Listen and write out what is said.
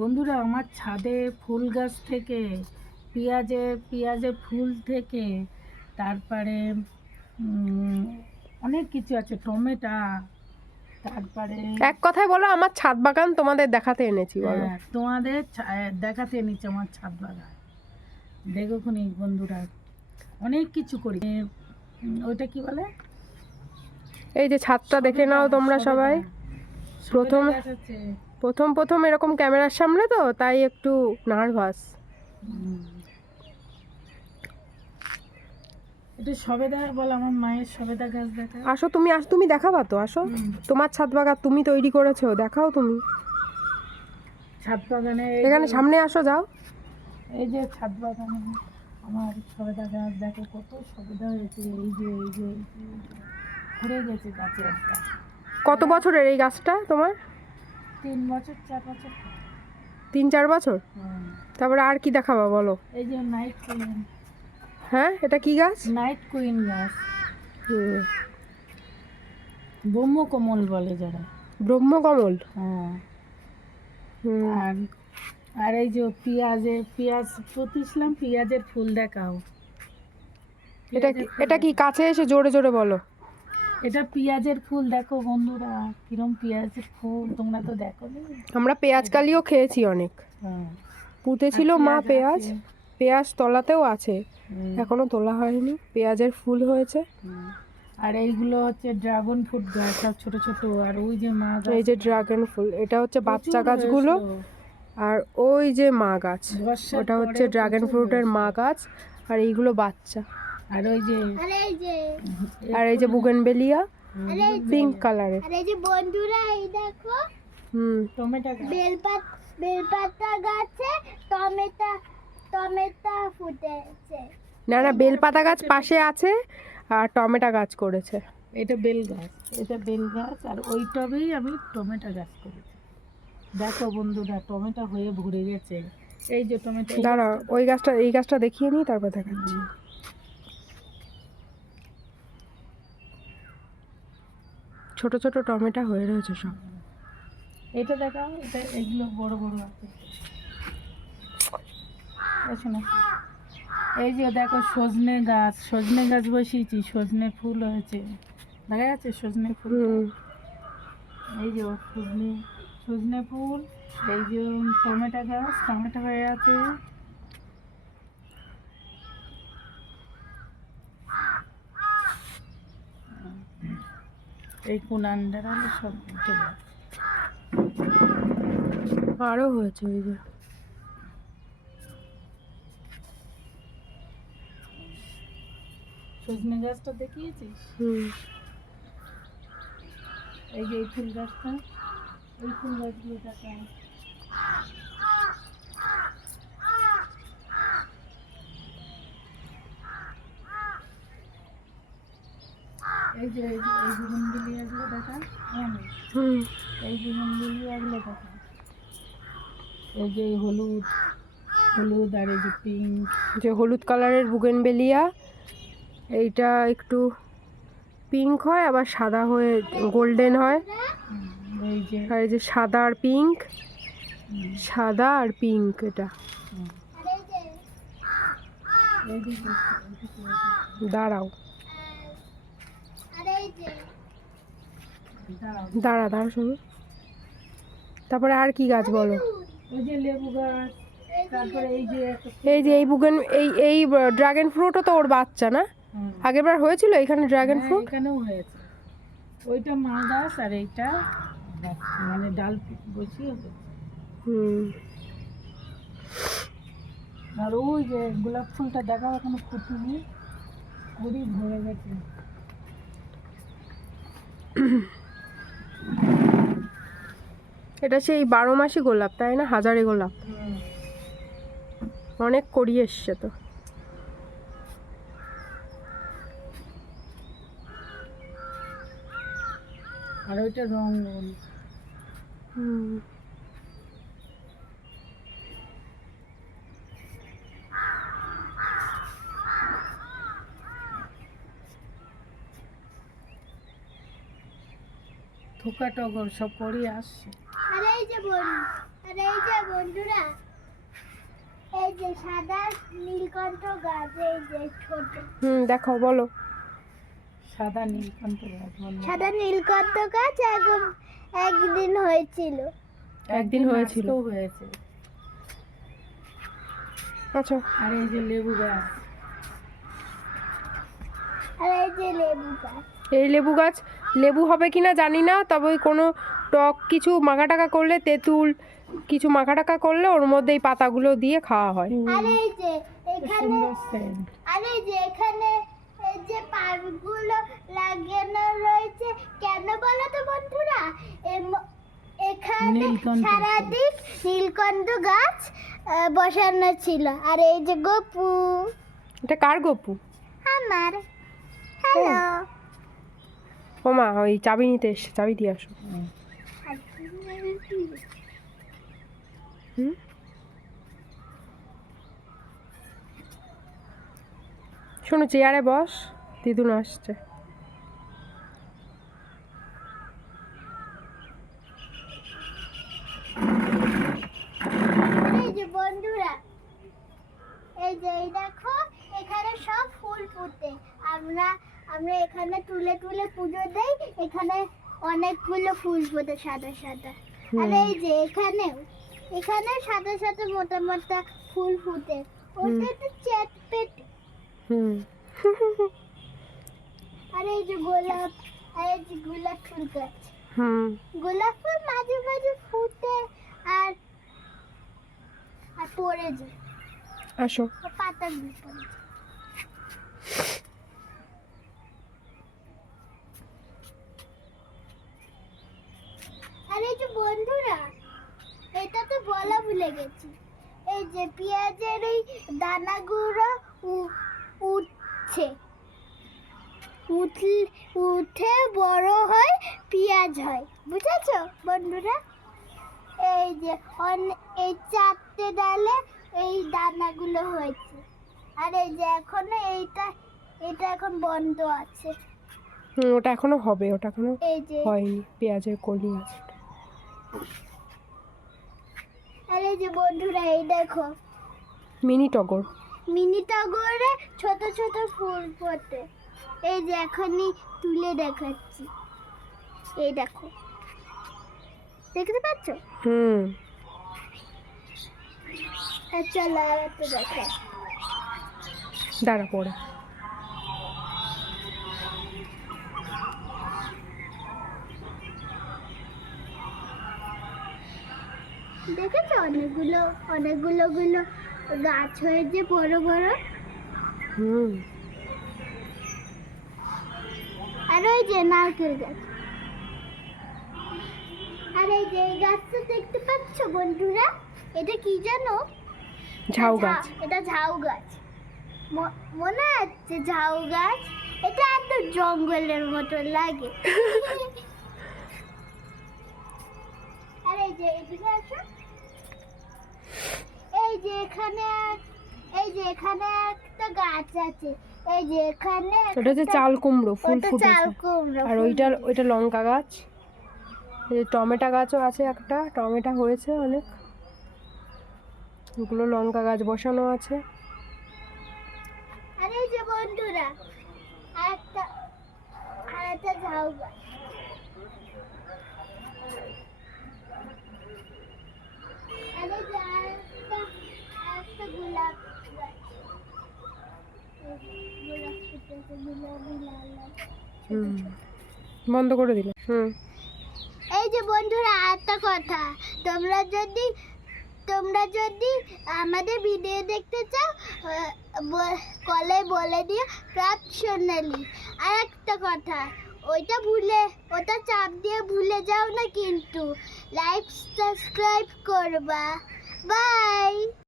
বন্ধুরা, আমার ছাদে ফুল গাছ থেকে পেঁয়াজের ফুল থেকে তারপরে অনেক কিছু আছে, টমেটো, তারপরে এক কথায় বলো, আমার ছাদ বাগান তোমাদের দেখাতে এনেছি। বলো। তোমাদের দেখাতে এনেছি আমার ছাদ বাগান। দেখো খুনি বন্ধুরা, অনেক কিছু করি। ওইটা কি বলে, এই যে ছাদটা দেখে নাও তোমরা সবাই। প্রথম এরকম ক্যামেরার সামনে, তো তাই একটু নার্ভাস। এটা সবেদা বল, আমার মায়ের সবেদা গাছ দেখা। আসো তুমি দেখাবা তো, আসো। তোমার ছাদ বাগান তুমি তৈরি করেছো, দেখাও তুমি ছাদ বাগানে। এখানে সামনে আসো, যাও। এই যে ছাদ বাগানে আমার সবেদা গাছ দেখো, কত সবেদা হয়েছে। এই যে ঘুরে গেছে গাছে একটা। কত বছরের এই গাছটা তোমার? 3 বছর 4 বছর। 3-4 বছর। তারপরে আর কি দেখাবা বলো। এই যে নাইট কুইন। হ্যাঁ, এটা কি গাছ? নাইট কুইন গাছ। ব্রহ্মকমল বলে যারা। ব্রহ্মকমল। হ্যাঁ। আর এই যে পেঁয়াজ পুঁতিছিলাম, পেঁয়াজের ফুল দেখাও। এটা কি কাছে এসে জোরে জোরে বলো। এটা পেঁয়াজের ফুল দেখো বন্ধুরা, কিরম পেঁয়াজের ফুল, তোমরা তো দেখো। আমরা পেঁয়াজ কালিও খেয়েছি অনেক। পুঁতেছিল মা পেঁয়াজ তলাতেও আছে, এখনো তোলা হয়নি। পেঁয়াজের ফুল হয়েছে। আর এইগুলো হচ্ছে ড্রাগন ফ্রুট গাছ, সব ছোট ছোট। আর ওই যে মা গাছ, এই যে ড্রাগন ফুল, এটা হচ্ছে বাচ্চা গাছগুলো। আর ওই যে মা গাছ, ওটা হচ্ছে ড্রাগন ফ্রুটের মা গাছ। আর এইগুলো বাচ্চা। আর এই যে বুগেনভেলিয়া, পিঙ্ক কালারের। আর এই যে বন্ধুরা, এই দেখো টমেটো বেলপাতা গাছে টমেটো ফুটেছে। না, বেলপাতা গাছ পাশে আছে, আর টমেটো গাছ করেছে। এটা বেল গাছ। আর ওই টবেই আমি টমেটো গাছ করেছি। দেখো বন্ধুরা, টমেটো হয়ে ভরে গেছে। এই যে টমেটো। দাঁড়া, এই গাছটা দেখিয়ে নিই, তারপর দেখাচ্ছি। ছোট ছোট টমেটো হয়ে রয়েছে সব। এটা দেখাও, এগুলো বড় বড় আছে। শোনো, এই যে দেখো সজনে গাছ বসিয়েছি, সজনে ফুল হয়েছে, দেখা যাচ্ছে সজনে ফুল। এই যে সজনে ফুল। এই যে টমেটো গাছ, টমেটো হয়ে আছে। এই কুনান্ডার সব উঠে গেছে। আরো হয়েছে ওই যে। সজনে গাছটা দেখিয়েছিস? এই যে এই ফুল গাছটা, এই ফুল গাছগুলো দেখা। এই যে এই বুগেনভেলিয়াগুলো দেখা। এই বুগেনভেলিয়াগুলো দেখা। এই যে হলুদ, আর এই যে পিঙ্ক। যে হলুদ কালারের বুগেনভেলিয়া, এইটা একটু পিঙ্ক হয়, আবার সাদা হয়ে গোল্ডেন হয়। আর এই যে সাদা আর পিঙ্ক এটা। দাঁড়াও শোনো। তারপরে আর কি গাছ বলো। ওই যে লেবু গাছ। তারপরে এই যে এই ড্রাগন ফ্রুটও তো ওর বাচ্চা না? আগেরবার হয়েছিল এখানে ড্রাগন ফ্রুট। এখানেও হয়েছে। ওইটা মা গাছ, আর এইটা মানে ডাল বসিয়ে হয়েছে। আর ওই যে গোলাপ ফুলটা দেখা, এখনো ফুটিনি, কুড়ি ভরে গেছে। এটা সেই 12 মাসি গোলাপ, তাই না? হাজারি গোলাপ। অনেক কড়ি এসছে তো। আর ওইটা রঙন। থোকা টগর সব পড়ে আসছে। আর এই যে বন্ধুরা, এই যে সাদা নীলকণ্ঠ গাছ, এই যে ছোট দেখাও, বলো। সাদা নীলকণ্ঠ গাছ বন্ধুরা। সাদা নীলকণ্ঠ গাছ একদিন হয়েছিল। একদিন হয়েছিল। আজকেও হয়েছে। আচ্ছা, আর এই যে লেবু গাছ। আর এই যে লেবু গাছ। এই লেবু গাছ, লেবু হবে কিনা জানি না, তবে ওই কোনো টক কিছু মাখা টাকা করলে, তেঁতুল কিছু মাখা টাকা করলে ওর মধ্যে এই পাতাগুলো দিয়ে খাওয়া হয়। আর এই যে কি এখানে, সুন্দর scent। আর এই যে এখানে এই যে পাইপগুলো লাগানো রয়েছে কেন বলো তো বন্ধুরা? এখানে নীলকণ্ঠ সারাদিন নীলকণ্ঠ গাছ বসানো ছিল। আর এই যে গপু, এটা কার গপু? আমার। হ্যালো। ও মা, ওই চাবি নিতে এসছে, চাবি দিয়ে আসো। হুম, শোনো, চেয়ারে বস, দিদুন আসছে। এই যে বন্ধুরা, এই যে এই দেখো, এখানে সব ফুল ফুটে। আমরা আমরা এখানে তুলে তুলে পুজো দেই। এখানে অনেকগুলো ফুল ফোটে সাদা সাদা। আর এই যে এখানে সাদা সাদা মোটা মোটা ফুল ফুটে। ওটা তো চেটপেট। হুম আর এই যে গোলাপ, আর এই যে গোলাপ ফুল গাছ। হুম গোলাপ ফুল মাঝে মাঝে ফুটে আর আর পড়ে যায়, আসো। পাতাগুলো পড়ে যায়। আর এই যে বন্ধুরা, এটা তো বলা ভুলে গেছি, এই যে পেঁয়াজের এই দানাগুলো উঠছে, উঠে বড় হয়, পেঁয়াজ হয়। বুঝেছো বন্ধুরা? এই যে এই 4টে ডালে এই দানাগুলো হয়েছে। আর এই যে এখনো এটা এখন বন্ধ আছে। ওটা এখনো হবে, ওটা এখনো এই যে হয়নি, পেঁয়াজের কলি আছে। আর এই যে বন্ধুরা, এই দেখো মিনি টগর। মিনি টগরে ছোট ছোট ফুল ফোটে। এই যে এখনই তুলে দেখাচ্ছি, এই দেখো, দেখতে পাচ্ছ? হুম চলো আর একটা দেখো। দাঁড়া, পড়ে। দেখেছো অনেকগুলো অনেকগুলো গাছ হয়েছে বড় বড়। হুম আর ওই যে নারকেল গাছ। আর এই যে এই গাছটা দেখতে পাচ্ছ বন্ধুরা, এটা কি জানো? ঝাউ গাছ। এটা ঝাউ গাছ। মনে আছে ঝাউ গাছ? এটা এত জঙ্গলের মতো লাগে। আর এই যে এদিকে আসো, এই যে এখানে একটা গাছ আছে। এই যে এখানে ওটা হচ্ছে চাল কুমড়ো, ফুল ওটা ফুটেছে। চাল কুমড়ো। আর ওইটা লঙ্কা গাছ। এই যে টমেটো গাছও আছে একটা, টমেটো হয়েছে অনেক। ওগুলো লঙ্কা গাছ বসানো আছে। আর এই যে বন্ধুরা, আর একটা ঝাউ গাছ। আর এই যে আরেকটা গোলাপ গাছ। গোলাপ ফুটেছে, গোলাপি লাল লাল। হুম, বন্ধ করে দিলে। হুম এই যে বন্ধুরা, আরেকটা কথা, তোমরা যদি আমাদের ভিডিও দেখতে চাও, কলে বলে দিও ক্রাফট সোনালি। আর একটা কথা, ওটা চাপ দিয়ে ভুলে যাও না কিন্তু, লাইক সাবস্ক্রাইব করবা। বাই।